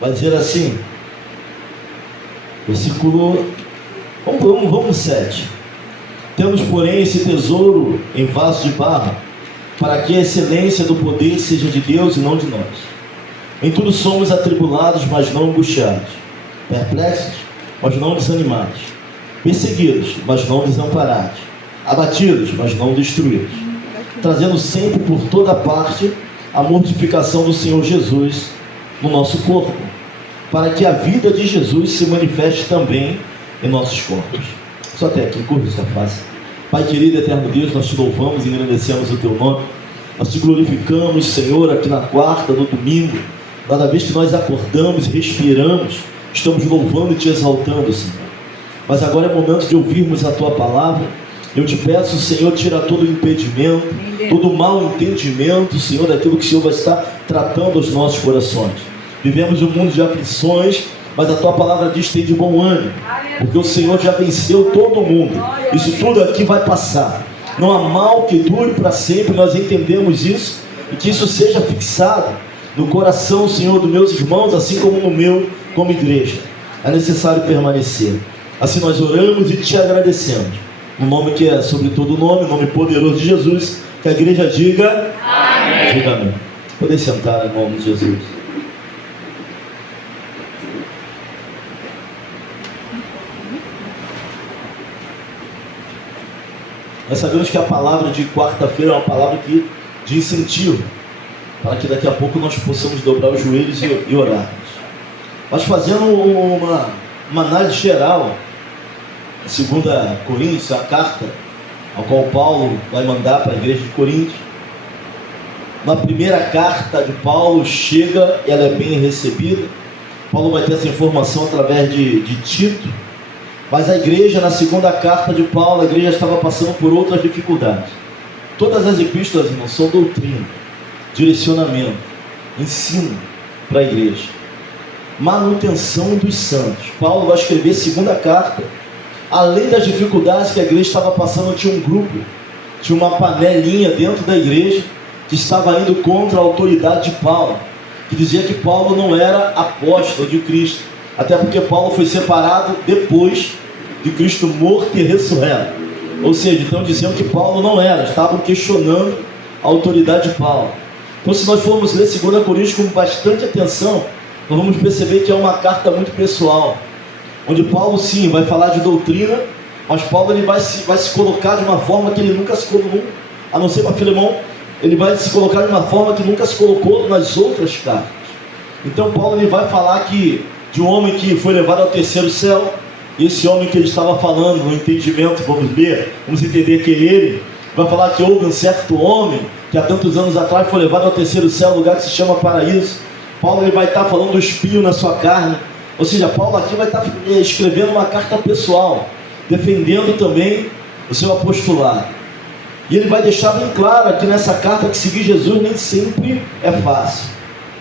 Vai dizer assim, versículo, vamos 7. Temos, porém, esse tesouro em vaso de barro, para que a excelência do poder seja de Deus e não de nós. Em tudo somos atribulados, mas não angustiados, perplexos, mas não desanimados, perseguidos, mas não desamparados, abatidos, mas não destruídos, trazendo sempre por toda parte a mortificação do Senhor Jesus no nosso corpo, para que a vida de Jesus se manifeste também em nossos corpos. Só até aqui, curva essa face. Pai querido, eterno Deus, nós te louvamos e engrandecemos o teu nome. Nós te glorificamos, Senhor, aqui na quarta, no domingo. Cada vez que nós acordamos, respiramos, estamos louvando e te exaltando, Senhor. Mas agora é momento de ouvirmos a tua palavra. Eu te peço, Senhor, tira todo o impedimento, todo o mau entendimento, Senhor, daquilo que o Senhor vai estar tratando aos nossos corações. Vivemos um mundo de aflições, mas a tua palavra diz: tem de bom ânimo, porque o Senhor já venceu todo mundo. Isso tudo aqui vai passar. Não há mal que dure para sempre. Nós entendemos isso, e que isso seja fixado no coração, Senhor, dos meus irmãos, assim como no meu, como igreja. É necessário permanecer. Assim nós oramos e te agradecemos, no nome que é sobre todo nome, o nome poderoso de Jesus. Que a igreja diga amém. Diga amém. Poder sentar em nome de Jesus. Nós sabemos que a palavra de quarta-feira é uma palavra de incentivo, para que daqui a pouco nós possamos dobrar os joelhos e orarmos. Mas fazendo uma análise geral, a 2 Coríntios, a carta ao qual Paulo vai mandar para a igreja de Coríntios. Na primeira carta de Paulo chega, ela é bem recebida. Paulo vai ter essa informação através de Tito. Mas a igreja, na segunda carta de Paulo, a igreja estava passando por outras dificuldades. Todas as epístolas, irmãos, são doutrina, direcionamento, ensino para a igreja, manutenção dos santos. Paulo vai escrever segunda carta. Além das dificuldades que a igreja estava passando, tinha um grupo, tinha uma panelinha dentro da igreja que estava indo contra a autoridade de Paulo, que dizia que Paulo não era apóstolo de Cristo, até porque Paulo foi separado depois de Cristo morto e ressurreto. Ou seja, então diziam que Paulo não era, estavam questionando a autoridade de Paulo. Então, se nós formos ler 2 Coríntios com bastante atenção, nós vamos perceber que é uma carta muito pessoal, onde Paulo sim vai falar de doutrina, mas Paulo ele vai se colocar de uma forma que ele nunca se colocou, a não ser para Filemão, ele vai se colocar de uma forma que nunca se colocou nas outras cartas. Então Paulo ele vai falar de um homem que foi levado ao terceiro céu. E esse homem que ele estava falando, no entendimento, vamos ler, vamos entender que ele vai falar que houve um certo homem que há tantos anos atrás foi levado ao terceiro céu, lugar que se chama paraíso. Paulo ele vai estar falando do espinho na sua carne. Ou seja, Paulo aqui vai estar escrevendo uma carta pessoal, defendendo também o seu apostolado. E ele vai deixar bem claro aqui nessa carta que seguir Jesus nem sempre é fácil.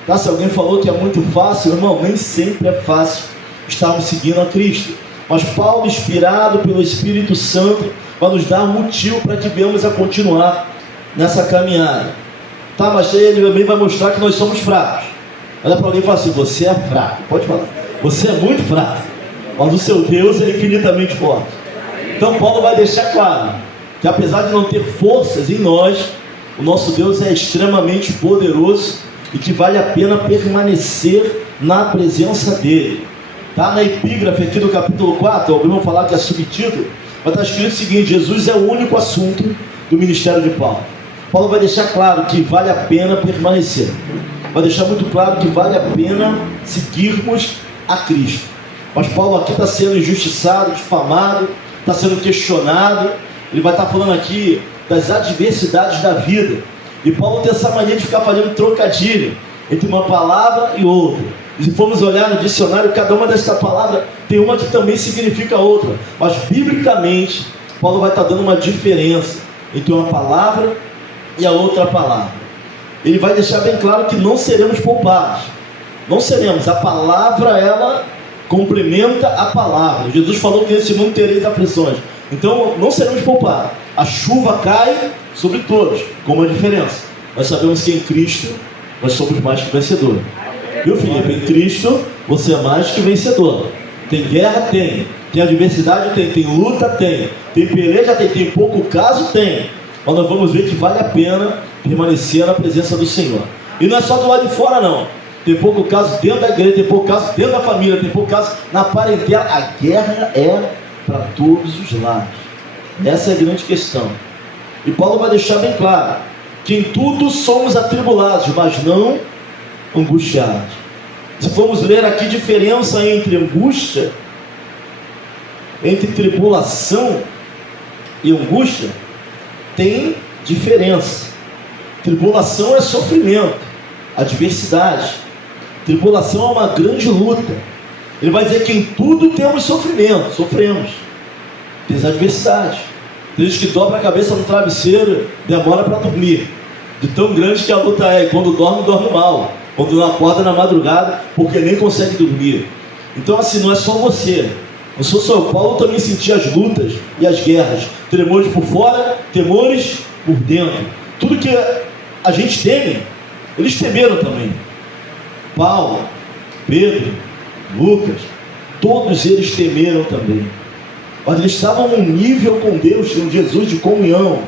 Tá? Se alguém falou que é muito fácil, irmão, nem sempre é fácil estarmos seguindo a Cristo. Mas Paulo, inspirado pelo Espírito Santo, vai nos dar motivo para que venhamos a continuar nessa caminhada. Tá? Mas ele também vai mostrar que nós somos fracos. Olha para alguém e fala assim: você é fraco. Pode falar. Você é muito fraco, mas o seu Deus é infinitamente forte. Então Paulo vai deixar claro que apesar de não ter forças em nós, o nosso Deus é extremamente poderoso e que vale a pena permanecer na presença dele. Tá? Na epígrafe aqui do capítulo 4, alguns vão falar que é subtítulo, vai estar escrito o seguinte: Jesus é o único assunto do ministério de Paulo. Paulo vai deixar claro que vale a pena permanecer, vai deixar muito claro que vale a pena seguirmos a Cristo. Mas Paulo aqui está sendo injustiçado, difamado, está sendo questionado. Ele vai estar falando aqui das adversidades da vida. E Paulo tem essa mania de ficar fazendo trocadilho entre uma palavra e outra. E se formos olhar no dicionário, cada uma dessas palavras tem uma que também significa outra. Mas biblicamente, Paulo vai estar dando uma diferença entre uma palavra e a outra palavra. Ele vai deixar bem claro que não seremos poupados. Não seremos. A palavra, ela complementa a palavra. Jesus falou que nesse mundo tereis aflições. Então, não seremos poupados. A chuva cai sobre todos. Com uma diferença: nós sabemos que em Cristo nós somos mais que vencedores. Meu filho, em Cristo você é mais que vencedor. Tem guerra? Tem. Tem adversidade? Tem. Tem luta? Tem. Tem peleja? Tem. Tem pouco caso? Tem. Mas nós vamos ver que vale a pena permanecer na presença do Senhor. E não é só do lado de fora, não. Tem pouco caso dentro da igreja, tem pouco caso dentro da família, tem pouco caso na parentela. A guerra é para todos os lados. Essa é a grande questão. E Paulo vai deixar bem claro que em tudo somos atribulados, mas não angustiados. Se formos ler aqui diferença entre angústia, entre tribulação e angústia, tem diferença. Tribulação é sofrimento, adversidade. Tribulação é uma grande luta. Ele vai dizer que em tudo temos sofrimento, sofremos. Tem adversidade. Tem gente que dobra a cabeça no travesseiro, demora para dormir. De tão grande que a luta é. E quando dorme, dorme mal. Quando não acorda na madrugada, porque nem consegue dormir. Então assim, não é só você. Não sou só eu. Paulo também sentia as lutas e as guerras. Tremores por fora, temores por dentro. Tudo que a gente teme, eles temeram também. Paulo, Pedro, Lucas, todos eles temeram também. Mas eles estavam num nível com Deus, com Jesus, de comunhão,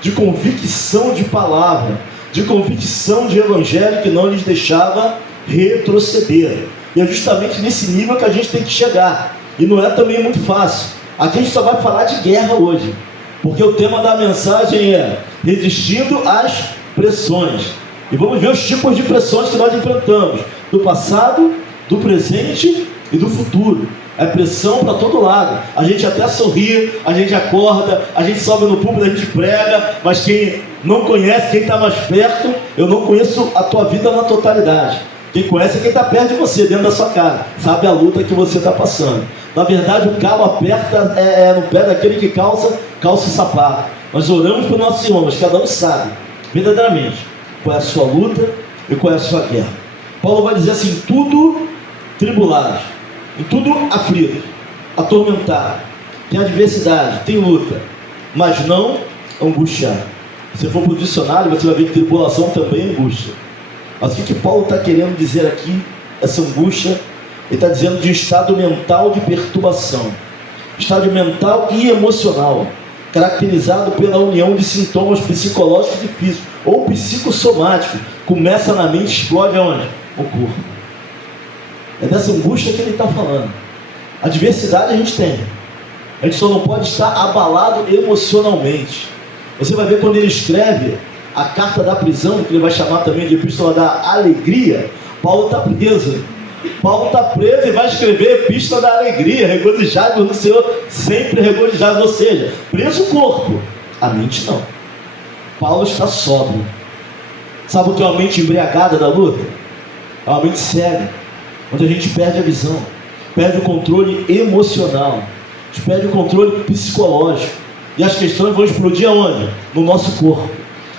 de convicção de palavra, de convicção de evangelho que não lhes deixava retroceder. E é justamente nesse nível que a gente tem que chegar. E não é também muito fácil. Aqui a gente só vai falar de guerra hoje, porque o tema da mensagem é resistindo às pressões. E vamos ver os tipos de pressões que nós enfrentamos, do passado, do presente e do futuro. É pressão para todo lado. A gente até sorri, a gente acorda, a gente sobe no púlpito, a gente prega, mas quem não conhece, quem está mais perto, eu não conheço a tua vida na totalidade. Quem conhece é quem está perto de você, dentro da sua casa, sabe a luta que você está passando. Na verdade, o calo aperta no pé daquele que calça o sapato. Nós oramos para os nossos irmãos, cada um sabe, verdadeiramente, qual é a sua luta e qual é a sua guerra. Paulo vai dizer assim, tudo tribulados, em tudo aflito, atormentado, tem adversidade, tem luta, mas não angustiado. Se for para o dicionário, você vai ver que tribulação também é angústia. Mas o que Paulo está querendo dizer aqui, essa angústia? Ele está dizendo de estado mental de perturbação, estado mental e emocional, caracterizado pela união de sintomas psicológicos e físicos, ou psicossomáticos. Começa na mente, explode aonde? No corpo. É dessa angústia que ele está falando. A adversidade a gente tem. A gente só não pode estar abalado emocionalmente. Você vai ver quando ele escreve a carta da prisão, que ele vai chamar também de epístola da alegria. Paulo está preso. Paulo está preso e vai escrever epístola da alegria, regozijados no Senhor, sempre regozijados, ou seja, preso o corpo, a mente não. Paulo está sóbrio. Sabe o que é uma mente embriagada da luta? É uma mente cega, onde a gente perde a visão, perde o controle emocional, a gente perde o controle psicológico, e as questões vão explodir aonde? No nosso corpo.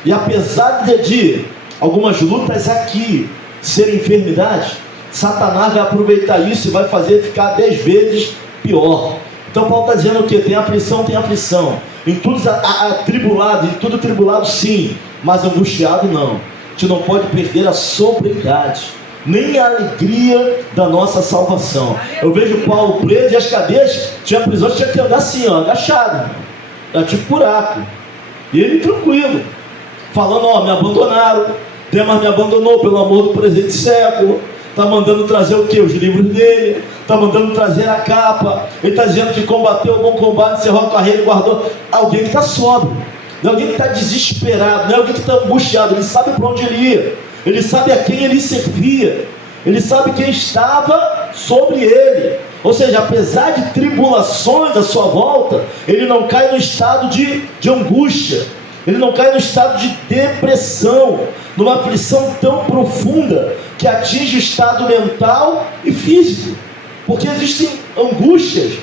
E apesar de algumas lutas aqui serem enfermidades, Satanás vai aproveitar isso e vai fazer ficar 10 vezes pior. Então Paulo está dizendo o que? Tem aflição, tem aflição. Em tudo atribulado, em tudo tribulado sim, mas angustiado não. A gente não pode perder a sobriedade, nem a alegria da nossa salvação. Eu vejo Paulo preso e as cadeias, tinha prisões, tinha que andar assim, ó, agachado, era tipo buraco. E ele tranquilo, falando, ó, me abandonaram, Demas me abandonou pelo amor do presente século. Está mandando trazer o que? Os livros dele. Está mandando trazer a capa. Ele está dizendo que combateu o bom combate, encerrou a carreira e guardou. Alguém que está sóbrio. Não é alguém que está desesperado. Não é alguém que está angustiado. Ele sabe para onde ele ia. Ele sabe a quem ele servia. Ele sabe quem estava sobre ele. Ou seja, apesar de tribulações à sua volta, ele não cai no estado de angústia. Ele não cai no estado de depressão, numa aflição tão profunda que atinge o estado mental e físico, porque existem angústias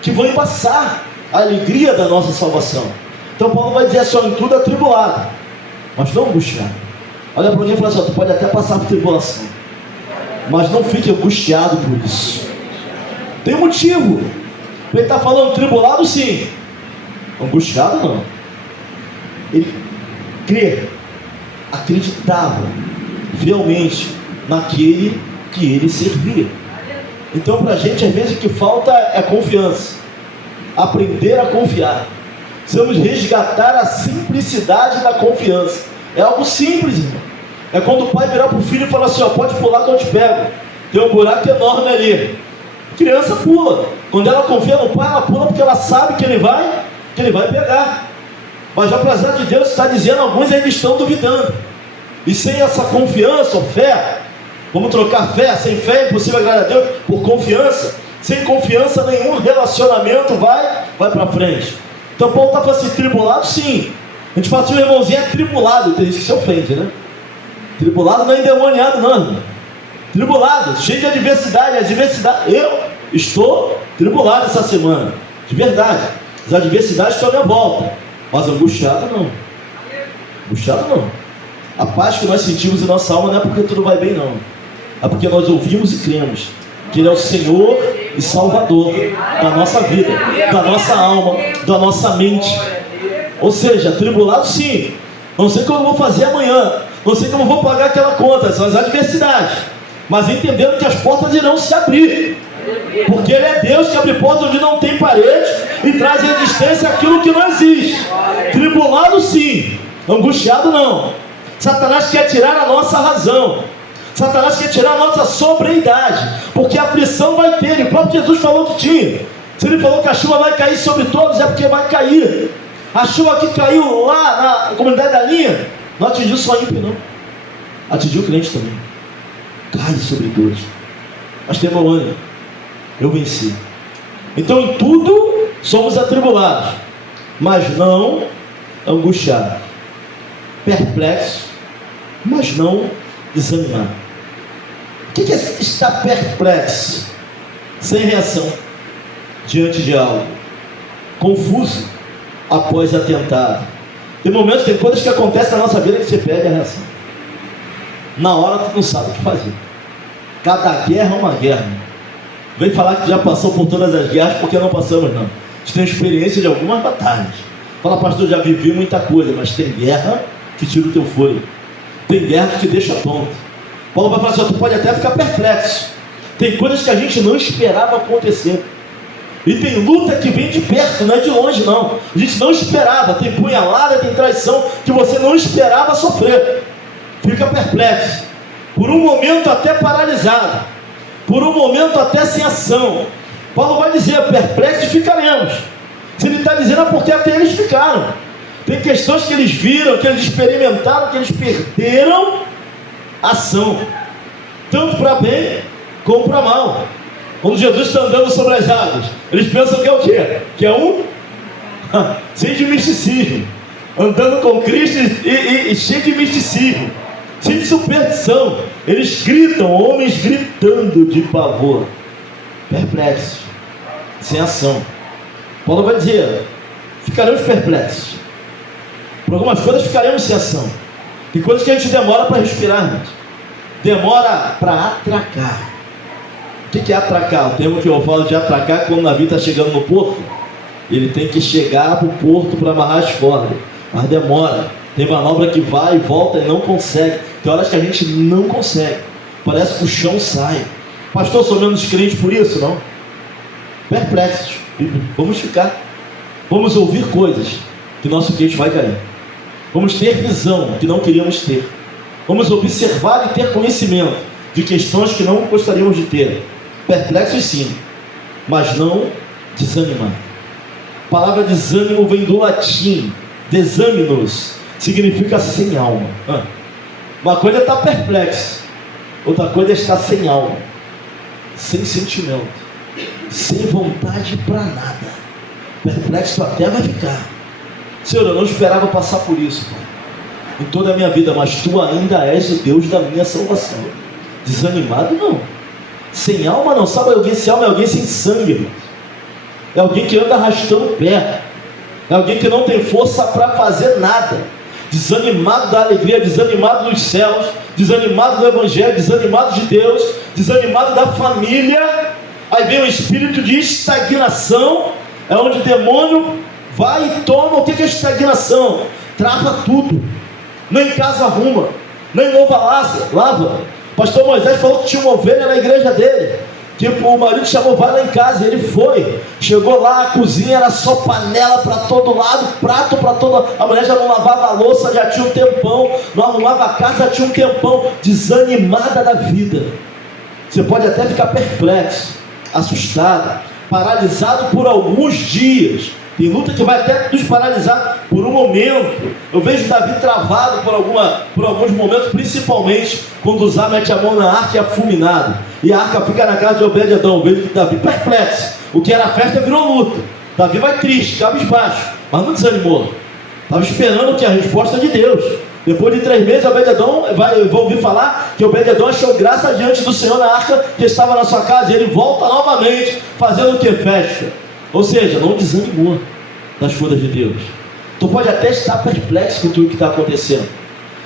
que vão embaçar a alegria da nossa salvação. Então Paulo vai dizer assim, em tudo atribulado, mas não angustiado. Olha para alguém e fala assim, tu pode até passar por tribulação, mas não fique angustiado por isso. Tem motivo. Ele está falando tribulado sim, angustiado não. Ele crê, acreditava realmente naquele que ele servia. Então, para a gente, às vezes, o que falta é confiança. Aprender a confiar. Precisamos resgatar a simplicidade da confiança. É algo simples, irmão. É quando o pai virar para o filho e falar assim, ó, pode pular que eu te pego. Tem um buraco enorme ali. A criança pula. Quando ela confia no pai, ela pula porque ela sabe que ele vai pegar. Mas apesar de Deus está dizendo, alguns ainda estão duvidando. E sem essa confiança ou fé, vamos trocar fé, sem fé é impossível agradar a Deus, por confiança. Sem confiança nenhum relacionamento vai para frente. Então Paulo está falando assim, tribulado sim. A gente fala assim, o irmãozinho é tribulado, tem gente que se ofende, né? Tribulado não é endemoniado não, irmão. Tribulado, cheio de adversidade, eu estou tribulado essa semana, de verdade. As adversidades estão à minha volta, mas angustiado não. Angustiado não. A paz que nós sentimos em nossa alma não é porque tudo vai bem não. É porque nós ouvimos e cremos que Ele é o Senhor e Salvador da nossa vida, da nossa alma, da nossa mente. Ou seja, tribulado sim. Não sei como eu vou fazer amanhã, não sei como eu vou pagar aquela conta, são as adversidades, mas entendendo que as portas irão se abrir, porque Ele é Deus que abre portas onde não tem parede e traz à existência aquilo que não existe. Tribulado sim, angustiado não. Satanás quer tirar a nossa razão, Satanás quer tirar a nossa sobriedade, porque a aflição vai ter, e o próprio Jesus falou que tinha. Se Ele falou que a chuva vai cair sobre todos, é porque vai cair. A chuva que caiu lá na comunidade da linha, não atingiu só ímpio não, atingiu o crente também. Cai sobre todos. Mas tem meu ânimo, eu venci. Então em tudo somos atribulados, mas não angustiados, perplexos, mas não desanimados. O que é estar perplexo? Sem reação diante de algo, confuso após atentado. Tem momentos, tem coisas que acontecem na nossa vida que você perde a reação. Na hora tu não sabe o que fazer. Cada guerra é uma guerra. Vem falar que já passou por todas as guerras, porque não passamos não. A gente tem experiência de algumas batalhas. Fala, pastor, já vivi muita coisa, mas tem guerra que tira o teu fôlego. Tem guerra que te deixa tonto. Paulo vai falar assim, tu pode até ficar perplexo. Tem coisas que a gente não esperava acontecer. E tem luta que vem de perto, não é de longe não. A gente não esperava, tem punhalada, tem traição que você não esperava sofrer. Fica perplexo, por um momento até paralisado, por um momento até sem ação. Paulo vai dizer, perplexos ficaremos. Se ele está dizendo é porque até eles ficaram. Tem questões que eles viram, que eles experimentaram, que eles perderam ação, tanto para bem como para mal. Quando Jesus está andando sobre as águas, eles pensam que é o quê? Que é um cheio de misticismo, andando com Cristo e cheio de misticismo, cheio de superstição. Eles gritam, homens gritando de pavor, perplexos, sem ação. Paulo vai dizer, ficaremos perplexos. Por algumas coisas ficaremos sem ação. Tem coisas que a gente demora para respirar, gente. Demora para atracar. O que é atracar? O termo que eu falo de atracar é quando o navio está chegando no porto. Ele tem que chegar para o porto para amarrar as cordas, mas demora. Tem manobra que vai e volta e não consegue. Tem horas que a gente não consegue. Parece que o chão sai. Pastor, sou menos crente por isso? Não. Perplexos. Vamos ficar. Vamos ouvir coisas que nosso crente vai cair. Vamos ter visão que não queríamos ter. Vamos observar e ter conhecimento de questões que não gostaríamos de ter. Perplexos sim, mas não desanimar. A palavra desânimo vem do latim, desâminos, significa sem alma. Uma coisa é estar perplexo, outra coisa é estar sem alma, sem sentimento, sem vontade para nada. Perplexo até vai ficar. Senhor, eu não esperava passar por isso, Pai, em toda a minha vida, mas Tu ainda és o Deus da minha salvação. Desanimado não, sem alma não. Sabe alguém sem alma? É alguém sem sangue, irmão. É alguém que anda arrastando o pé, é alguém que não tem força para fazer nada, desanimado da alegria, desanimado dos céus, desanimado do evangelho, desanimado de Deus, desanimado da família. Aí vem um espírito de estagnação, é onde o demônio vai e toma. O que é estagnação? Trava tudo, nem casa arruma, nem louva lava, Pastor Moisés falou que tinha uma ovelha na igreja dele. Tipo, o marido chamou, vai lá em casa, ele foi, chegou lá, a cozinha era só panela para todo lado, prato para todo, a mulher já não lavava a louça, já tinha um tempão, não arrumava a casa, já tinha um tempão, desanimada da vida. Você pode até ficar perplexo, assustado, paralisado por alguns dias. Tem luta que vai até nos paralisar por um momento. Eu vejo Davi travado por alguns momentos, principalmente quando Uzá mete a mão na arca e é fulminado. E a arca fica na casa de Obed-Edom. Vejo que Davi perplexo. O que era festa virou luta. Davi vai triste, cabisbaixo, mas não desanimou. Estava esperando que a resposta de Deus. Depois de 3 meses, Obed-Edom, vou ouvir falar que Obed-Edom achou graça diante do Senhor na arca que estava na sua casa. E ele volta novamente, fazendo o que? Festa. Ou seja, não desanimou das coisas de Deus. Tu pode até estar perplexo com tudo que está acontecendo,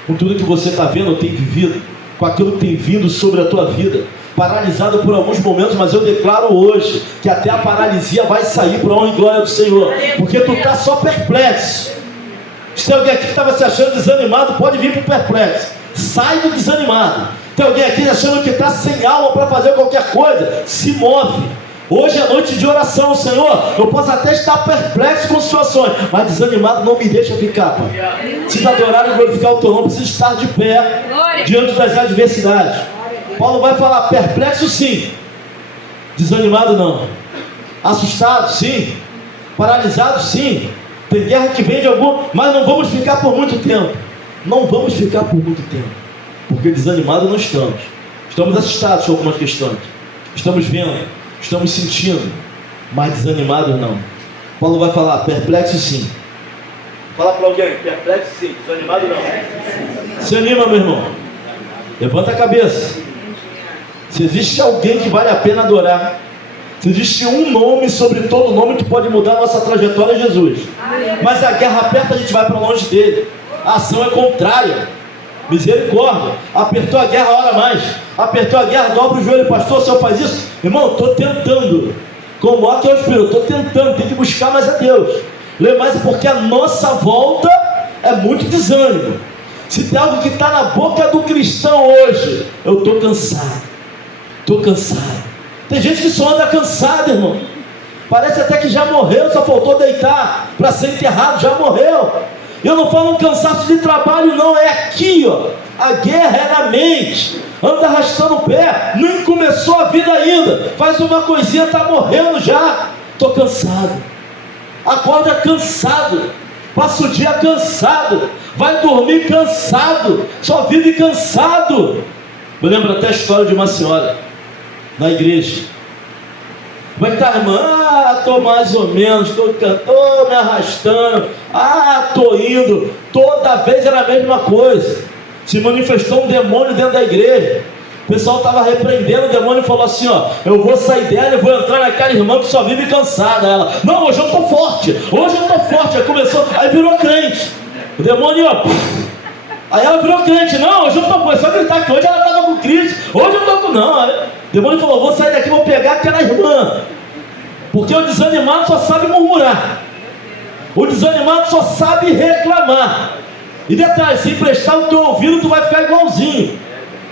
com tudo que você está vendo ou tem vivido, com aquilo que tem vindo sobre a tua vida, paralisado por alguns momentos, mas eu declaro hoje que até a paralisia vai sair para a honra e glória do Senhor, porque tu está só perplexo. Se tem alguém aqui que estava se achando desanimado, pode vir para o perplexo. Sai do desanimado. Tem alguém aqui achando que está sem alma para fazer qualquer coisa, se move. Hoje é noite de oração, Senhor. Eu posso até estar perplexo com situações, mas desanimado não me deixa ficar, Pai. Precisa adorar e glorificar o teu nome, precisa estar de pé diante das adversidades. Paulo vai falar, perplexo sim, desanimado não, assustado sim, paralisado sim. Tem guerra que vem de algum, mas não vamos ficar por muito tempo. Não vamos ficar por muito tempo, porque desanimado não estamos. Estamos assustados com algumas questões, estamos vendo, estamos sentindo, mas desanimados não. Paulo vai falar, perplexo sim. Fala para alguém, perplexo sim, desanimado não. Se anima, meu irmão. Levanta a cabeça. Se existe alguém que vale a pena adorar, se existe um nome sobre todo nome que pode mudar a nossa trajetória, é Jesus. Mas a guerra aperta, a gente vai para longe dele. A ação é contrária. Misericórdia. Apertou a guerra, ora mais. Apertou a guerra, dobra o joelho. Pastor, o senhor faz isso? Irmão, estou tentando. Como é que eu espero? Estou tentando, tem que buscar mais a Deus. Lê mais, porque a nossa volta é muito desânimo. Se tem algo que está na boca do cristão hoje, eu estou cansado. Estou cansado. Tem gente que só anda cansado, irmão. Parece até que já morreu, só faltou deitar para ser enterrado, já morreu. Eu não falo um cansaço de trabalho, não, é aqui, ó. A guerra é na mente. Anda arrastando o pé, nem começou a vida ainda. Faz uma coisinha, está morrendo já. Estou cansado. Acorda cansado. Passa o dia cansado. Vai dormir cansado. Só vive cansado. Eu lembro até a história de uma senhora na igreja. Vai estar, irmã, estou mais ou menos, estou me arrastando, estou indo. Toda vez era a mesma coisa. Se manifestou um demônio dentro da igreja. O pessoal estava repreendendo o demônio e falou assim, ó, eu vou sair dela e vou entrar naquela irmã que só vive cansada. Ela, não, hoje eu estou forte, hoje eu estou forte. Aí começou, aí virou crente. O demônio, ó, aí ela virou crente. Não, hoje eu estou, começou a gritar que hoje ela estava com Cristo, hoje eu estou com, não. Aí, o demônio falou, vou sair daqui, vou pegar aquela irmã. Porque o desanimado só sabe murmurar. O desanimado só sabe reclamar. E detalhe, se emprestar o teu ouvido, tu vai ficar igualzinho.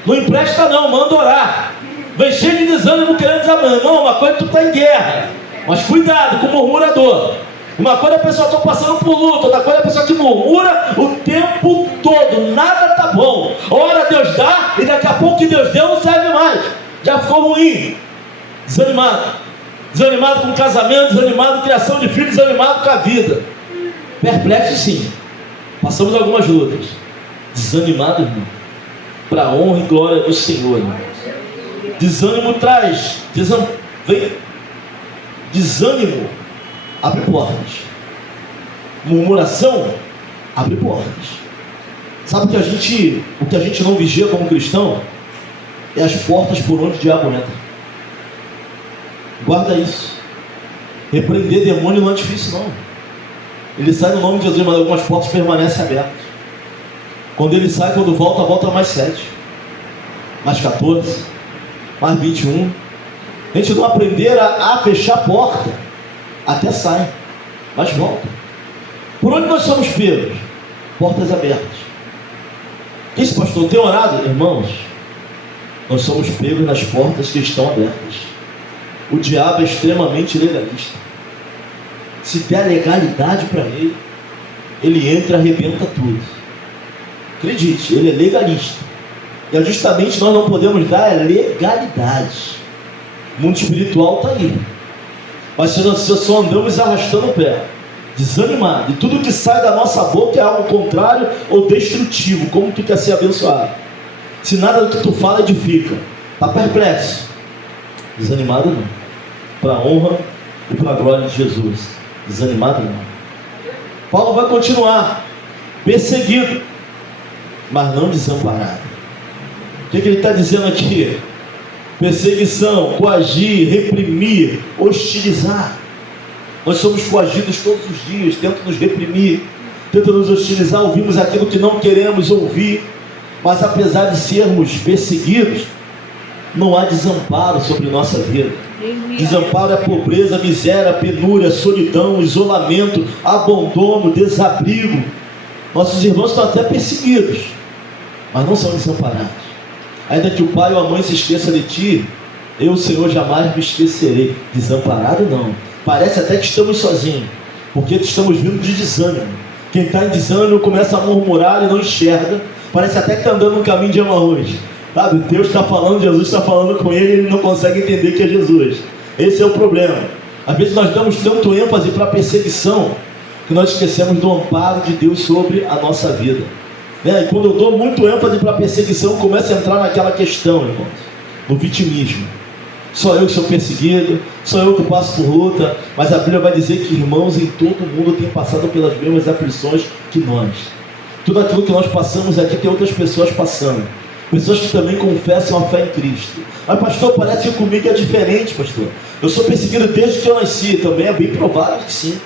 Não empresta não, manda orar. Vem cheio de desânimo querendo dizer, irmão, uma coisa tu está em guerra. Mas cuidado com o murmurador. Uma coisa a pessoa está passando por luta, outra coisa a pessoa que murmura o tempo todo. Nada está bom. Ora Deus dá, e daqui a pouco que Deus deu não serve mais. Já ficou ruim. Desanimado. Desanimado com o casamento, desanimado com a criação de filhos, desanimado com a vida. Perplexo sim. Passamos algumas lutas. Desanimado, irmão, para a honra e glória do Senhor, irmão. Desânimo traz, desânimo abre portas. Murmuração abre portas. Sabe o que a gente não vigia como cristão? É as portas por onde o diabo entra. Guarda isso. Repreender demônio não é difícil não. Ele sai no nome de Jesus, mas algumas portas permanecem abertas. Quando ele sai, quando volta mais 7, mais 14, mais 21. A gente não aprender a fechar a porta, até sai, mas volta. Por onde nós somos pegos? Portas abertas. Esse pastor tem orado, irmãos. nós somos pegos nas portas que estão abertas. O diabo é extremamente legalista. Se der legalidade para ele, ele entra e arrebenta tudo. Acredite, ele é legalista. E é justamente nós não podemos dar legalidade. O mundo espiritual está aí. Mas se nós só andamos arrastando o pé, desanimado, e tudo que sai da nossa boca é algo contrário ou destrutivo, como tu quer ser abençoado? Se nada do que tu fala edifica, está perplexo, desanimado não. Para a honra e para a glória de Jesus, desanimado não. Paulo vai continuar, perseguido, mas não desamparado. O que ele está dizendo aqui? Perseguição, coagir, reprimir, hostilizar. Nós somos coagidos todos os dias, tentam nos reprimir, tentam nos hostilizar, ouvimos aquilo que não queremos ouvir. Mas apesar de sermos perseguidos, não há desamparo sobre nossa vida. Desamparo é pobreza, miséria, penúria, solidão, isolamento, abandono, desabrigo. Nossos irmãos estão até perseguidos, mas não são desamparados. Ainda que o pai ou a mãe se esqueça de ti, eu, Senhor, jamais me esquecerei. Desamparado não. Parece até que estamos sozinhos, porque estamos vindo de desânimo. Quem está em desânimo começa a murmurar e não enxerga. Parece até que está andando no caminho de Emaús. Sabe, Deus está falando, Jesus está falando com ele e ele não consegue entender que é Jesus. Esse é o problema. Às vezes nós damos tanto ênfase para a perseguição que nós esquecemos do amparo de Deus sobre a nossa vida. E quando eu dou muito ênfase para a perseguição, começa a entrar naquela questão, irmãos, no vitimismo. Só eu que sou perseguido, só eu que passo por luta. Mas a Bíblia vai dizer que irmãos em todo mundo têm passado pelas mesmas aflições que nós. Tudo aquilo que nós passamos aqui tem outras pessoas passando. Pessoas que também confessam a fé em Cristo. Mas pastor, parece que comigo é diferente, pastor. Eu sou perseguido desde que eu nasci. Também é bem provável que sim.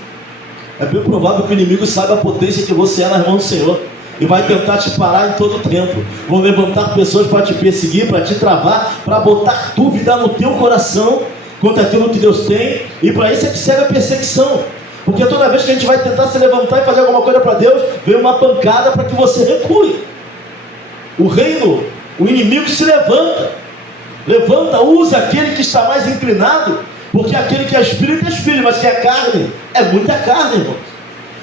É bem provável que o inimigo saiba a potência que você é nas mãos do Senhor. E vai tentar te parar em todo o tempo. Vão levantar pessoas para te perseguir, para te travar, para botar dúvida no teu coração quanto àquilo que Deus tem. E para isso é que serve a perseguição. Porque toda vez que a gente vai tentar se levantar e fazer alguma coisa para Deus, vem uma pancada para que você recue. O reino, o inimigo se levanta, usa aquele que está mais inclinado, porque aquele que é espírito, mas que é carne, é muita carne, irmão.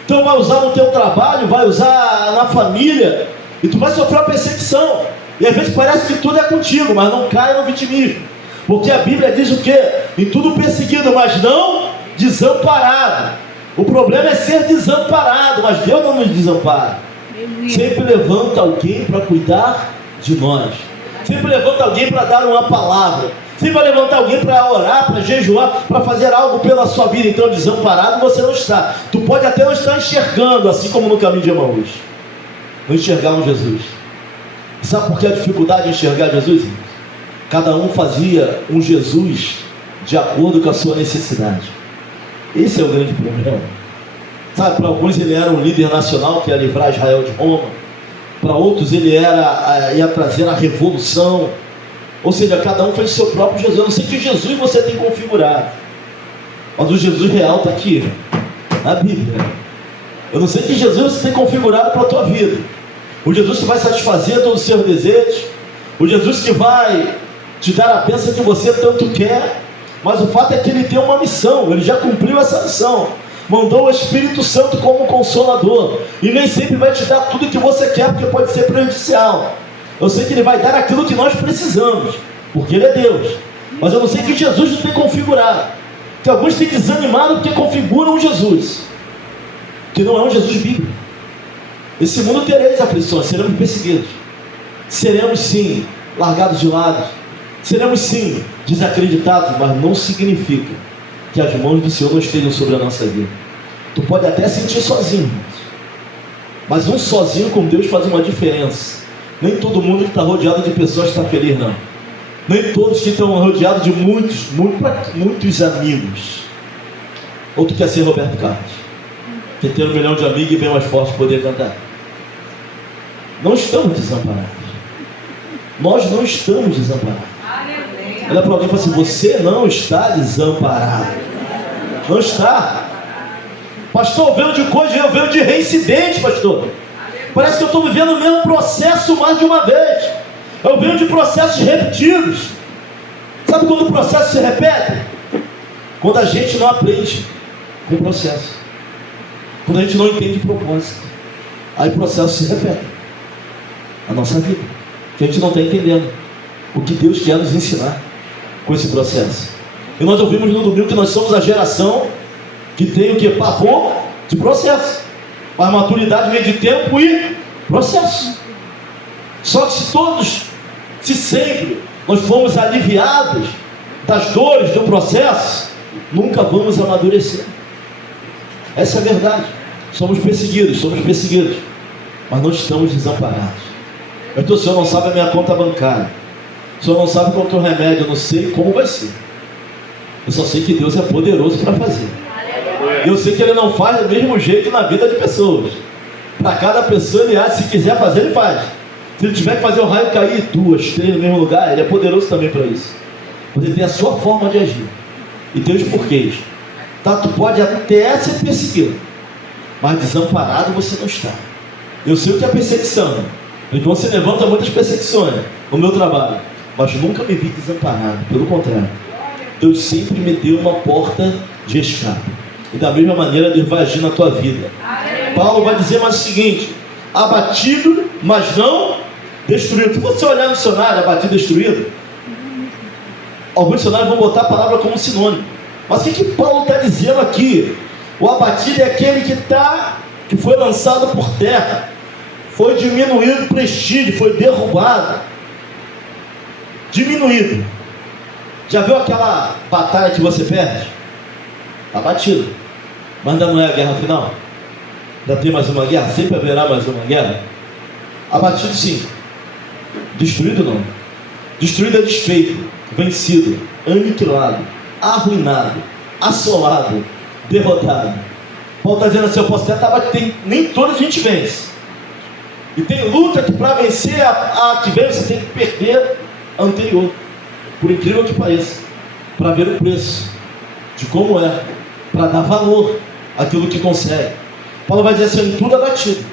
Então vai usar no teu trabalho, vai usar na família, e tu vai sofrer uma perseguição. E às vezes parece que tudo é contigo, mas não cai no vitimismo. Porque a Bíblia diz o quê? Em tudo perseguido, mas não desamparado. O problema é ser desamparado, mas Deus não nos desampara. Sempre levanta alguém para cuidar de nós. Sempre levanta alguém para dar uma palavra. Sempre vai levantar alguém para orar, para jejuar, para fazer algo pela sua vida. Então desamparado você não está. Tu pode até não estar enxergando, assim como no caminho de Emaús. Não enxergamos Jesus. Sabe por que a dificuldade de enxergar Jesus? Cada um fazia um Jesus de acordo com a sua necessidade. Esse é o grande problema. Sabe, para alguns ele era um líder nacional que ia livrar Israel de Roma. Para outros ele ia trazer a revolução. Ou seja, cada um fez o seu próprio Jesus. Eu não sei que Jesus você tem configurado, mas o Jesus real está aqui, na Bíblia. Eu não sei que Jesus você tem configurado para a tua vida. O Jesus que vai satisfazer todos os seus desejos. O Jesus que vai te dar a bênção que você tanto quer. Mas o fato é que ele tem uma missão. Ele já cumpriu essa missão. Mandou o Espírito Santo como consolador. E nem sempre vai te dar tudo que você quer, porque pode ser prejudicial. Eu sei que ele vai dar aquilo que nós precisamos, porque ele é Deus. Mas eu não sei que Jesus não tem configurado. Que alguns têm desanimado porque configuram um Jesus que não é um Jesus bíblico. Esse mundo tereis aflições, seremos perseguidos. Seremos sim largados de lado. Seremos sim desacreditados, mas não significa que as mãos do Senhor não estejam sobre a nossa vida. Tu pode até sentir sozinho, mas um sozinho com Deus faz uma diferença. Nem todo mundo que está rodeado de pessoas está feliz, não. Nem todos que estão rodeados de muitos amigos. Ou tu quer ser Roberto Carlos? Quer ter 1 milhão de amigos e bem mais forte poder cantar? Não estamos desamparados. Nós não estamos desamparados. Olha para alguém e fala assim: você não está desamparado. Não está. Pastor, eu venho de coisa, eu venho de reincidente, pastor. Parece que eu estou vivendo o mesmo processo mais de uma vez. Eu venho de processos repetidos. Sabe quando o processo se repete? Quando a gente não aprende com o processo. Quando a gente não entende o propósito. Aí o processo se repete. A nossa vida. Que a gente não está entendendo o que Deus quer nos ensinar com esse processo. E nós ouvimos no domingo que nós somos a geração que tem o que? Pavor de processo. Mas maturidade vem de tempo e processo. Só que se sempre nós formos aliviados das dores do processo, nunca vamos amadurecer. Essa é a verdade. Somos perseguidos, mas não estamos desamparados. Então o Senhor não sabe a minha conta bancária, o Senhor não sabe qual é o remédio, eu não sei como vai ser. Eu só sei que Deus é poderoso para fazer. E eu sei que Ele não faz do mesmo jeito na vida de pessoas. Para cada pessoa Ele se quiser fazer, Ele faz. Se Ele tiver que fazer o raio cair 2, 3 no mesmo lugar, Ele é poderoso também para isso. Você tem a sua forma de agir e tem os porquês. Tá, tu pode até ser perseguido, mas desamparado você não está. Eu sei o que é perseguição. Então se levanta muitas perseguições no meu trabalho, mas nunca me vi desamparado. Pelo contrário, Deus sempre me deu uma porta de escape. E da mesma maneira Deus vai agir na tua vida. Paulo vai dizer mais o seguinte: abatido, mas não destruído. Se você olhar no dicionário, abatido, destruído, alguns dicionários vão botar a palavra como sinônimo. Mas o que Paulo está dizendo aqui? O abatido é aquele que foi lançado por terra, foi diminuído o prestígio, foi derrubado, diminuído. Já viu aquela batalha que você perde? Abatido. Mas ainda não é a guerra final? Ainda tem mais uma guerra? Sempre haverá mais uma guerra? Abatido sim. Destruído não. Destruído é desfeito, vencido, aniquilado, arruinado, assolado, derrotado. Paulo está dizendo assim: eu posso até estar batendo, nem todos a gente vence. E tem luta que para vencer a que vem você tem que perder a anterior. Por incrível que pareça. Para ver o preço de como é, para dar valor àquilo que consegue. Paulo vai dizer assim: tudo abatido,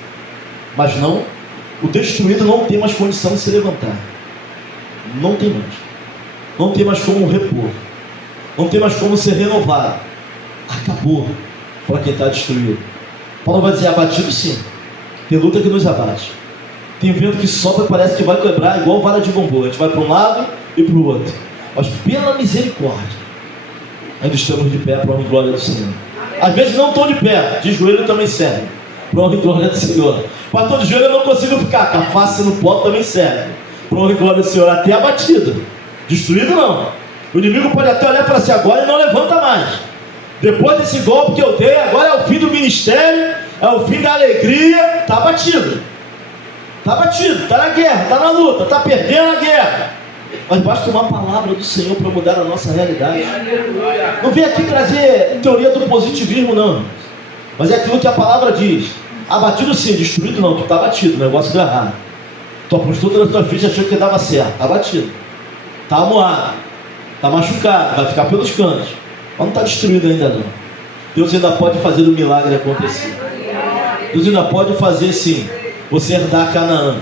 mas não, o destruído não tem mais condição de se levantar. Não tem mais. Não tem mais como repor. Não tem mais como ser renovado. Acabou para quem está destruído. Paulo vai dizer: abatido sim. Tem luta que nos abate. Tem vento que sopra e parece que vai quebrar igual vara de bambu. A gente vai para um lado e para o outro. Mas pela misericórdia ainda estamos de pé para a honra e glória do Senhor. Às vezes não estou de pé, de joelho também serve para a honra e glória do Senhor. Pastor, de joelho eu não consigo ficar, com a face no pó também serve para a honra e glória do Senhor. Até abatido. Destruído não. O inimigo pode até olhar e falar assim: agora ele não levanta mais. Depois desse golpe que eu dei, agora é o fim do ministério, é o fim da alegria. Está abatido. Está abatido, está na guerra, está na luta, está perdendo a guerra. Mas basta uma palavra do Senhor para mudar a nossa realidade. Não vem aqui trazer teoria do positivismo não, mas é aquilo que a palavra diz. Abatido sim, destruído não. Tu está abatido, o negócio deu errado. Tu apostou todas as tuas fichas, achou que dava certo. Está abatido, está amuado, está machucado, vai ficar pelos cantos, mas não está destruído ainda não. Deus ainda pode fazer o milagre acontecer. Deus ainda pode fazer sim você herdar Canaã.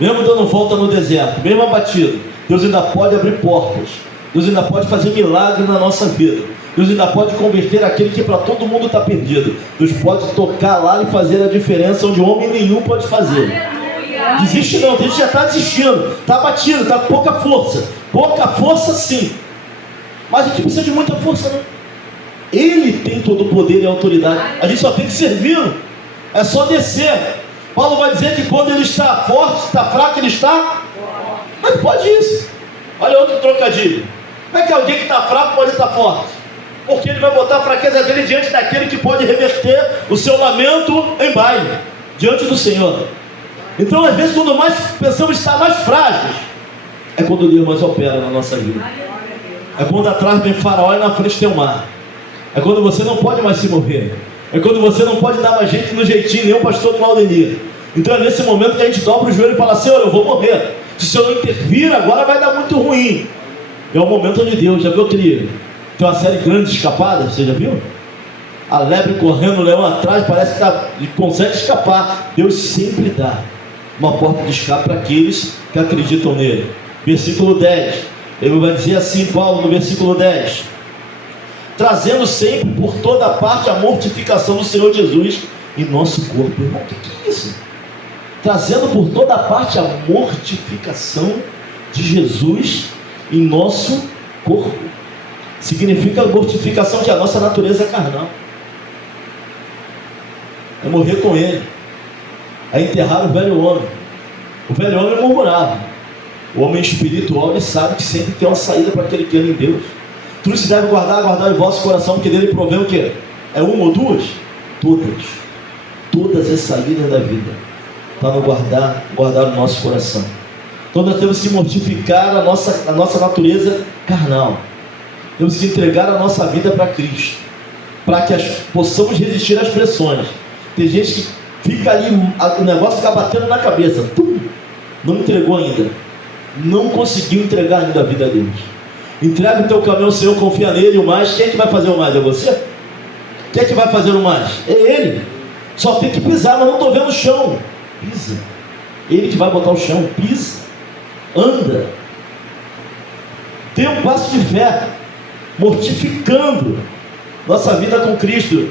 Mesmo dando volta no deserto, mesmo abatido, Deus ainda pode abrir portas. Deus ainda pode fazer milagre na nossa vida. Deus ainda pode converter aquele que para todo mundo está perdido. Deus pode tocar lá e fazer a diferença onde homem nenhum pode fazer. Desiste não, tem gente que já está desistindo, está abatido, está com pouca força. Pouca força sim, mas a gente precisa de muita força não. Ele tem todo o poder e a autoridade. A gente só tem que servi-lo. É só descer. Paulo vai dizer que quando ele está forte, está fraco, ele está... Mas pode isso. Olha outro trocadilho. Como é que alguém que está fraco pode estar forte? Porque ele vai botar a fraqueza dele diante daquele que pode reverter o seu lamento em baile, diante do Senhor. Então às vezes quando mais pensamos estar mais frágeis, é quando Deus mais opera na nossa vida. É quando atrás vem faraó e na frente tem o mar. É quando você não pode mais se mover. É quando você não pode dar mais jeito no jeitinho, nem o pastor do Claudemir. Então é nesse momento que a gente dobra o joelho e fala: Senhor, eu vou morrer. Se o Senhor não intervir, agora vai dar muito ruim. É o momento de Deus. Já viu aquele... Tem uma série Grande Escapada, você já viu? A lebre correndo, o leão atrás, parece que consegue escapar. Deus sempre dá uma porta de escape para aqueles que acreditam nele. Versículo 10, ele vai dizer assim, Paulo, no versículo 10: trazendo sempre por toda parte a mortificação do Senhor Jesus em nosso corpo. Irmão, o que é isso? Trazendo por toda parte a mortificação de Jesus em nosso corpo. Significa a mortificação de a nossa natureza carnal. É morrer com ele. É enterrar o velho homem. O velho homem murmurava. O homem espiritual, ele sabe que sempre tem uma saída para aquele que ama em Deus. Tudo se deve guardar em vosso coração, porque dele provém o quê? É uma ou duas? Todas as saídas da vida para não guardar o nosso coração. Então nós temos que mortificar a nossa natureza carnal. Temos que entregar a nossa vida para Cristo, para que possamos resistir às pressões. Tem gente que fica ali, o negócio fica batendo na cabeça. Não entregou ainda. Não conseguiu entregar ainda a vida a Deus. Entrega o teu caminho ao Senhor, confia nele. O mais, quem é que vai fazer o mais? É você? Quem é que vai fazer o mais? É Ele. Só tem que pisar, mas não estou vendo o chão. Pisa. Ele que vai botar o chão. Pisa. Anda. Tem um passo de fé, mortificando nossa vida com Cristo,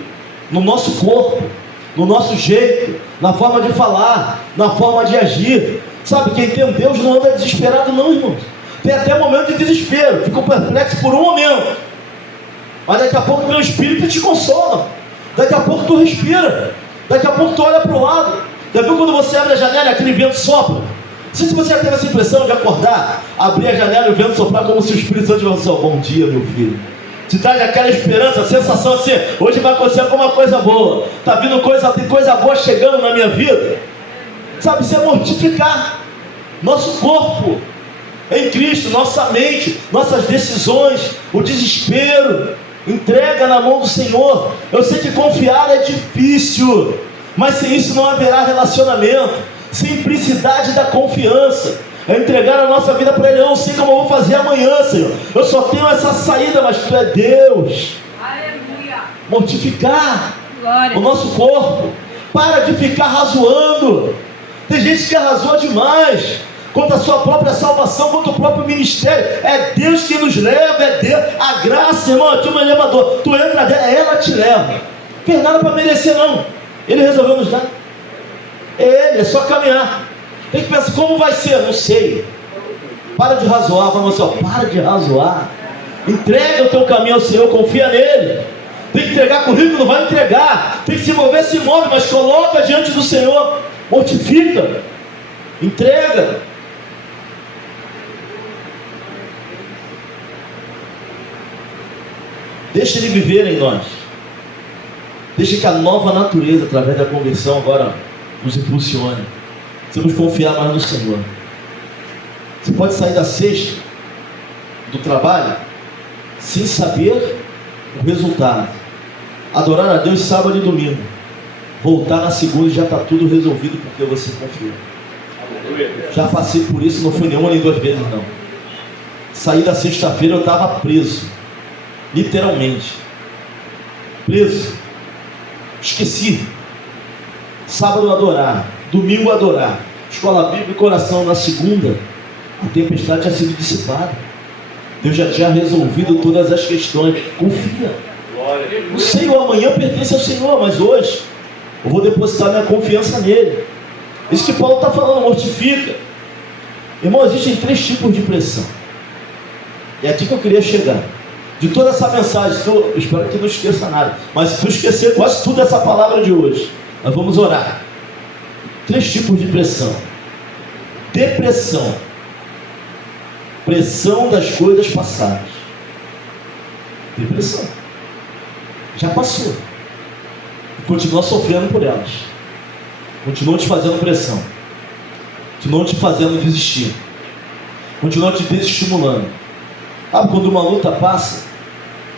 no nosso corpo, no nosso jeito, na forma de falar, na forma de agir. Sabe, quem tem Deus não anda desesperado não, irmãos. Tem até momento de desespero, ficou perplexo por um momento, mas daqui a pouco vem o Espírito e te consola. Daqui a pouco tu respira, daqui a pouco tu olha para o lado. Já viu quando você abre a janela e aquele vento sopra? Não sei se você já teve essa impressão de acordar, abrir a janela e o vento soprar, como se o Espírito Santo tivesse assim: bom dia, meu filho. Te traz aquela esperança, a sensação assim: hoje vai acontecer alguma coisa boa. Está vindo tem coisa boa chegando na minha vida. Sabe, isso é mortificar nosso corpo em Cristo, nossa mente, nossas decisões, o desespero. Entrega na mão do Senhor. Eu sei que confiar é difícil, mas sem isso não haverá relacionamento. Simplicidade da confiança é entregar a nossa vida para Ele. Eu não sei como eu vou fazer amanhã, Senhor. Eu só tenho essa saída, mas Tu é Deus. Aleluia. Mortificar Glória. O nosso corpo. Para de ficar razoando. Tem gente que arrasou demais contra a sua própria salvação, contra o próprio ministério. É Deus que nos leva, é Deus. A graça, irmão, tinha um elevador. Tu entra dela, ela te leva. Não fez nada para merecer, não. Ele resolveu nos dar. É só caminhar. Tem que pensar, como vai ser? Não sei. Para de razoar, vamos assim, para de razoar. Entrega o teu caminho ao Senhor, confia nele. Tem que entregar currículo, vai entregar. Tem que se mover, se move, mas coloca diante do Senhor. Mortifica. Entrega. Deixa Ele viver em nós. Deixa que a nova natureza, através da conversão, agora nos impulsione. Precisamos confiar mais no Senhor. Você pode sair da sexta do trabalho sem saber o resultado. Adorar a Deus sábado e domingo. Voltar na segunda e já está tudo resolvido porque você confiou. Já passei por isso, não foi nenhuma nem duas vezes não. Saí da sexta-feira, eu estava preso. Literalmente. Preso. Esqueci. Sábado adorar. Domingo adorar. Escola bíblica e oração. Na segunda, a tempestade tinha sido dissipada. Deus já tinha resolvido todas as questões. Confia. Não sei, o amanhã pertence ao Senhor, mas hoje eu vou depositar minha confiança nele. Isso que Paulo está falando, mortifica. Irmão, existem 3 tipos de pressão. É aqui que eu queria chegar. De toda essa mensagem, eu espero que não esqueça nada. Mas se tu esquecer quase tudo essa palavra de hoje, nós vamos orar. 3 tipos de pressão. Depressão. Pressão das coisas passadas. Depressão. Já passou. E continua sofrendo por elas. Continua te fazendo pressão. Continua te fazendo desistir. Continua te desestimulando. Quando uma luta passa,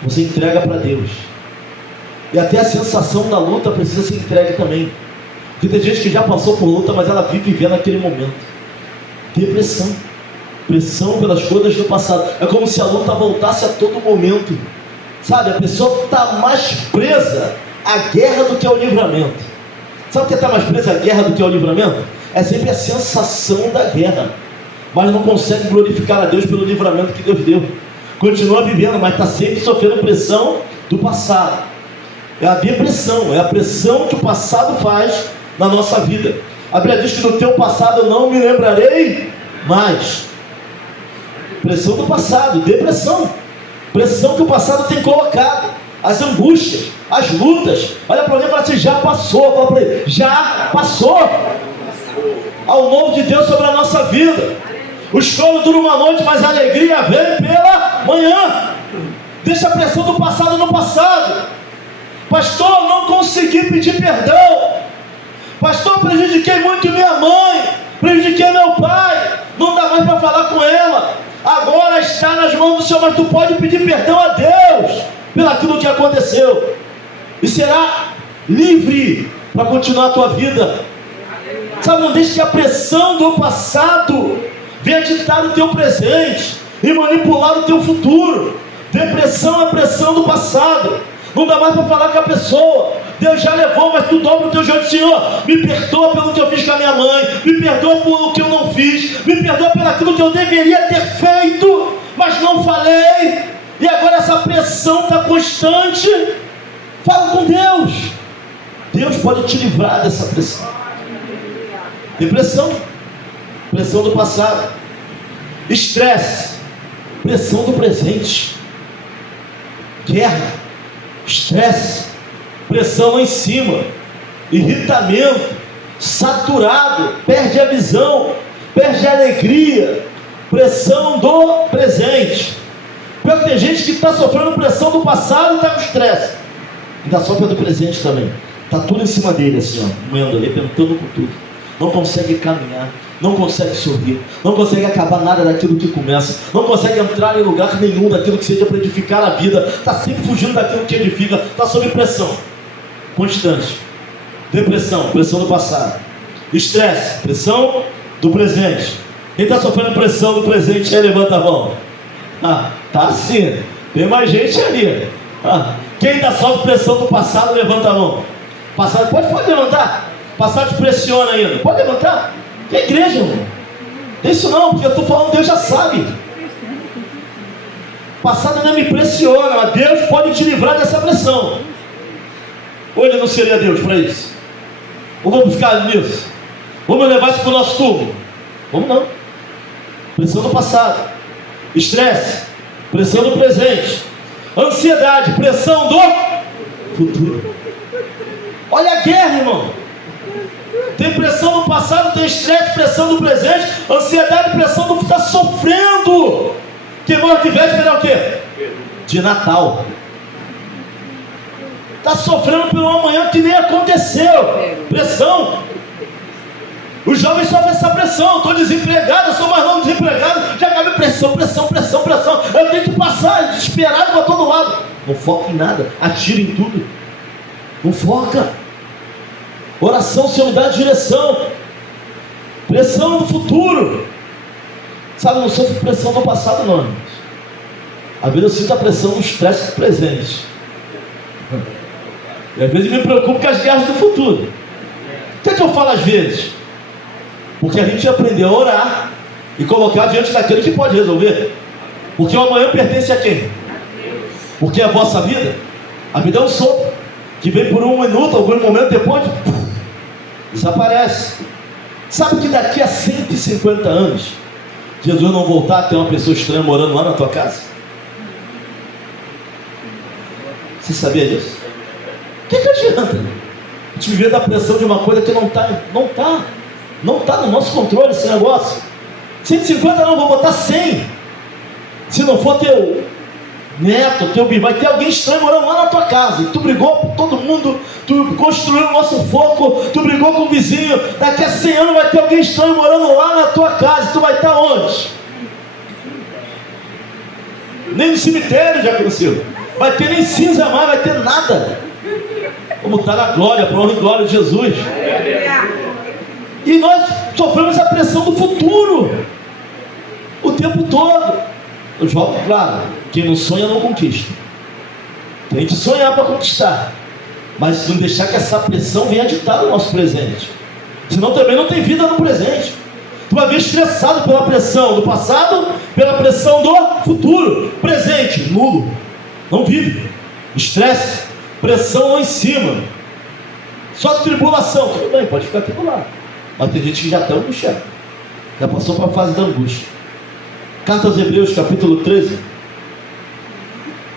você entrega para Deus. E até a sensação da luta precisa ser entregue também. Porque tem gente que já passou por luta, mas ela vive vivendo aquele momento. Depressão. Pressão pelas coisas do passado. É como se a luta voltasse a todo momento. Sabe, a pessoa está mais presa à guerra do que ao livramento. Sabe o que está mais presa à guerra do que ao livramento? É sempre a sensação da guerra, mas não consegue glorificar a Deus pelo livramento que Deus deu. Continua vivendo, mas está sempre sofrendo pressão do passado. É a depressão, é a pressão que o passado faz na nossa vida. A Bíblia diz que do teu passado eu não me lembrarei mais. Pressão do passado, depressão. Pressão que o passado tem colocado. As angústias, as lutas. Olha para alguém e fala assim, já passou. Fala para ele, já passou. Ao novo de Deus sobre a nossa vida. O choro dura uma noite, mas a alegria vem pela manhã. Deixa a pressão do passado no passado. Pastor, não consegui pedir perdão. Pastor, prejudiquei muito minha mãe, prejudiquei meu pai, não dá mais para falar com ela. Agora está nas mãos do Senhor, mas tu pode pedir perdão a Deus pelo aquilo que aconteceu, e será livre para continuar a tua vida. Sabe, não deixe que a pressão do passado venha ditar o teu presente e manipular o teu futuro. Depressão é pressão do passado. Não dá mais para falar com a pessoa. Deus já levou, mas tu dobra o teu joelho, Senhor, me perdoa pelo que eu fiz com a minha mãe, me perdoa pelo que eu não fiz, me perdoa pelo aquilo que eu deveria ter feito, mas não falei, e agora essa pressão está constante. Fala com Deus. Deus pode te livrar dessa pressão. Depressão, pressão do passado. Estresse, pressão do presente. Guerra, estresse, pressão lá em cima, irritamento, saturado, perde a visão, perde a alegria, pressão do presente. Porque tem gente que está sofrendo pressão do passado e está com estresse, ainda sofre do presente também, está tudo em cima dele assim, ó, moendo ali, tentando com tudo, não consegue caminhar, não consegue sorrir, não consegue acabar nada daquilo que começa, não consegue entrar em lugar nenhum daquilo que seja para edificar a vida, está sempre fugindo daquilo que edifica, está sob pressão constante. Depressão, pressão do passado. Estresse, pressão do presente. Quem está sofrendo pressão do presente aí, levanta a mão. Tá assim, tem mais gente ali. Quem ainda sofre pressão do passado, levanta a mão. Passado, pode levantar. Passado te pressiona ainda, pode levantar. Que igreja, irmão? Isso não, porque eu estou falando, Deus já sabe. Passado ainda me pressiona, mas Deus pode te livrar dessa pressão. Ou ele não seria Deus para isso? Ou vamos ficar nisso? Vamos levar isso para o nosso turno? Vamos não. Pressão do passado. Estresse, pressão do presente. Ansiedade, pressão do futuro. Olha a guerra, irmão. Tem pressão do passado, tem estresse, pressão do presente, ansiedade, pressão do que está sofrendo. Que morre de véspera é o quê? De Natal. Está sofrendo por um amanhã que nem aconteceu. Pressão. Os jovens sofrem essa pressão. Estou desempregado, eu sou mais novo desempregado. Já cabe pressão. Eu tenho que passar desesperado para todo lado. Não foca em nada. Atira em tudo. Não foca. Oração sem unidade de direção. Pressão do futuro. Sabe, não sofre pressão do passado, não. Às vezes eu sinto a pressão do estresse do presente. E às vezes me preocupo com as guerras do futuro. O que eu falo às vezes? Porque a gente aprendeu a orar e colocar diante daquele que pode resolver. Porque o amanhã pertence a quem? Porque a vossa vida, a vida é um sopro que vem por um minuto, algum momento depois desaparece. Sabe que daqui a 150 anos Jesus não voltar a ter uma pessoa estranha morando lá na tua casa? Você sabia disso? O que adianta a gente viver da pressão de uma coisa que não está no nosso controle esse negócio? 150 não, vou botar 100. Se não for teu neto, teu filho, vai ter alguém estranho morando lá na tua casa. E tu brigou com todo mundo, tu construiu o nosso foco, tu brigou com o vizinho. Daqui a 100 anos vai ter alguém estranho morando lá na tua casa. E tu vai estar onde? Nem no cemitério já conheceu. Vai ter nem cinza mais, vai ter nada. Vamos estar na glória, para a honra e glória de Jesus. E nós sofremos a pressão do futuro o tempo todo. Eu jogo, claro, quem não sonha não conquista. Tem que sonhar para conquistar, mas não deixar que essa pressão venha ditar o nosso presente. Senão também não tem vida no presente. Tu vai ver estressado pela pressão do passado, pela pressão do futuro. Presente, nulo. Não vive. Estresse, pressão lá em cima. Só tribulação. Tudo bem, pode ficar tribulado. Mas tem gente que já está angustiado. Já passou para a fase da angústia. Carta aos Hebreus, capítulo 13.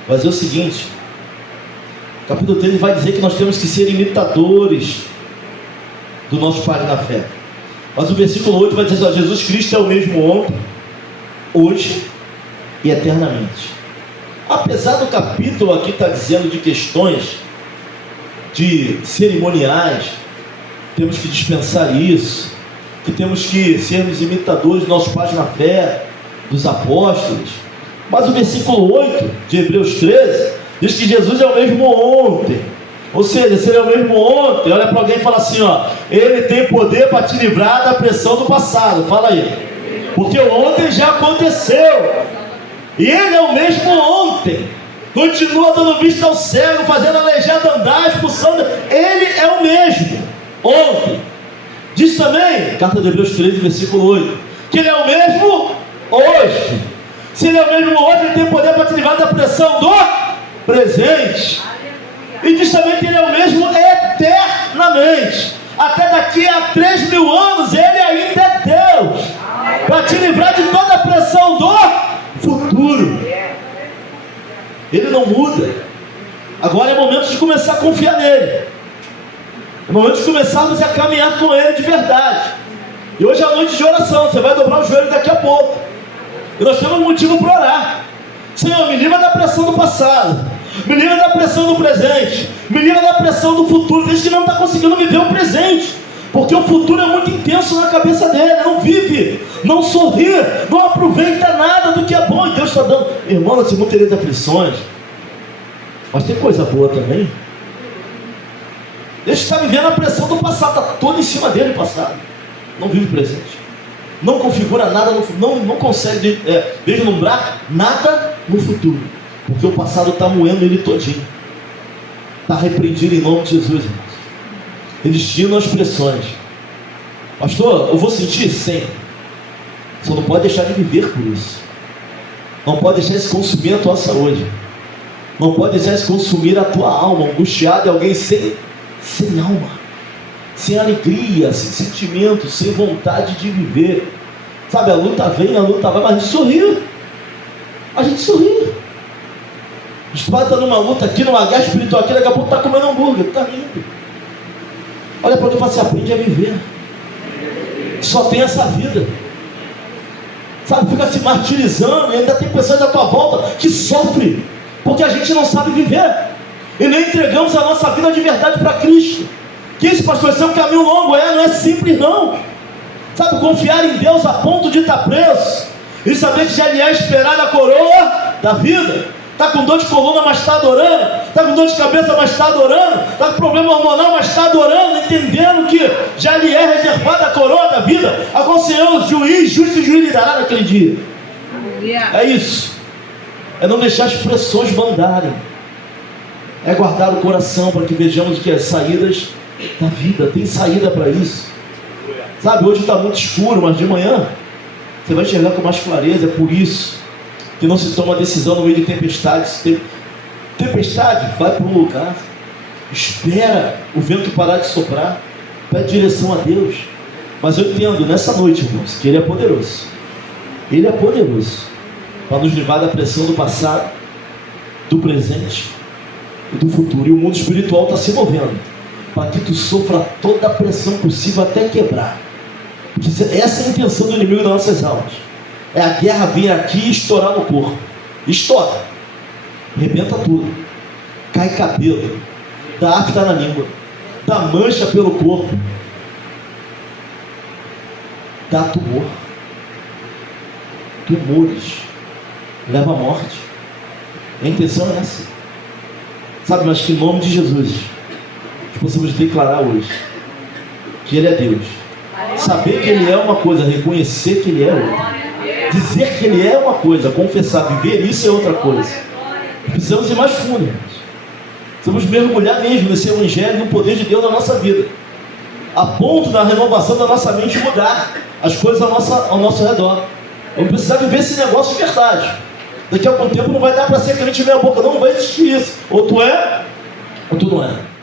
Vai dizer o seguinte. Capítulo 13 vai dizer que nós temos que ser imitadores do nosso Pai na fé. Mas o versículo 8 vai dizer assim: Jesus Cristo é o mesmo ontem, hoje e eternamente. Apesar do capítulo aqui estar dizendo de questões de cerimoniais, temos que dispensar isso, que temos que sermos imitadores dos nossos pais na fé, dos apóstolos. Mas o versículo 8 de Hebreus 13 diz que Jesus é o mesmo ontem. Ou seja, se ele é o mesmo ontem, olha para alguém e fala assim, ó, ele tem poder para te livrar da pressão do passado. Fala aí. Porque o ontem já aconteceu. E ele é o mesmo ontem. Continua dando vista ao cego, fazendo aleijado andar, expulsando. Ele é o mesmo ontem. Diz também, carta de Hebreus 13, versículo 8, que ele é o mesmo hoje. Se ele é o mesmo hoje, ele tem poder para te livrar da pressão do presente. E diz também que ele é o mesmo eternamente. Até daqui a 3.000 anos, ele ainda é Deus. Para te livrar de toda a pressão do futuro. Ele não muda. Agora é momento de começar a confiar nele. É momento de começarmos a caminhar com ele de verdade. E hoje é a noite de oração. Você vai dobrar o joelho daqui a pouco. E nós temos um motivo para orar. Senhor, me livra da pressão do passado. Me livra da pressão do presente. Me livra da pressão do futuro. Desde que não está conseguindo viver o presente. Porque o futuro é muito intenso na cabeça dele. Não vive, não sorri, não aproveita nada do que é bom. E Deus está dando. Irmão, nós vamos ter aflições. Mas tem coisa boa também. Ele está vivendo a pressão do passado. Está todo em cima dele o passado. Não vive o presente. Não configura nada, não consegue vislumbrar nada no futuro. Porque o passado está moendo ele todinho. Está repreendido em nome de Jesus, irmãos. Eles tiram as pressões. Pastor, eu vou sentir sempre. Você não pode deixar de viver por isso. Não pode deixar isso consumir a tua saúde. Não pode deixar isso consumir a tua alma. Angustiado é alguém sem alma, sem alegria, sem sentimento, sem vontade de viver. Sabe, a luta vem, a luta vai, mas a gente sorri. A gente sorri. A gente vai estar numa luta aqui, numa guerra espiritual aqui, daqui a pouco está comendo hambúrguer, está rindo. Olha para onde você aprende a viver. Só tem essa vida. Sabe, fica se martirizando e ainda tem pessoas à tua volta que sofrem, porque a gente não sabe viver. E nem entregamos a nossa vida de verdade para Cristo. Que isso, pastor, isso é um caminho longo, não é simples não. Sabe, confiar em Deus a ponto de estar preso e saber que já lhe é esperada a coroa da vida. Está com dor de coluna, mas está adorando. Está com dor de cabeça, mas está adorando. Está com problema hormonal, mas está adorando, entendendo que já lhe é reservada a coroa da vida. Aconselhou o juiz, justo e juiz lhe dará naquele dia. É isso. É não deixar as pressões mandarem. É guardar o coração para que vejamos que as saídas da vida, tem saída para isso. Sabe, hoje está muito escuro, mas de manhã você vai enxergar com mais clareza. É por isso que não se toma decisão no meio de tempestades. Tempestade, vai para um lugar, espera o vento parar de soprar, pede direção a Deus. Mas eu entendo nessa noite, irmãos, que Ele é poderoso. Ele é poderoso para nos livrar da pressão do passado, do presente e do futuro. E o mundo espiritual está se movendo para que tu sofra toda a pressão possível até quebrar. Essa é a intenção do inimigo das nossas almas. É a guerra vir aqui e estourar no corpo. Estoura. Rebenta tudo. Cai cabelo. Dá afta na língua. Dá mancha pelo corpo. Dá tumor. Tumores. Leva à morte. A intenção é essa. Sabe, mas que em nome de Jesus nós possamos declarar hoje que Ele é Deus. Saber que Ele é uma coisa, reconhecer que Ele é outra. Dizer que Ele é uma coisa, confessar, viver isso é outra coisa. Precisamos ir mais fundo, irmãos. Precisamos mergulhar mesmo nesse Evangelho, no poder de Deus na nossa vida. a ponto da renovação da nossa mente mudar as coisas ao nosso redor. Vamos precisar viver esse negócio de verdade. Daqui a algum tempo não vai dar para ser crente meia boca, não vai existir isso. Ou tu é, ou tu não é.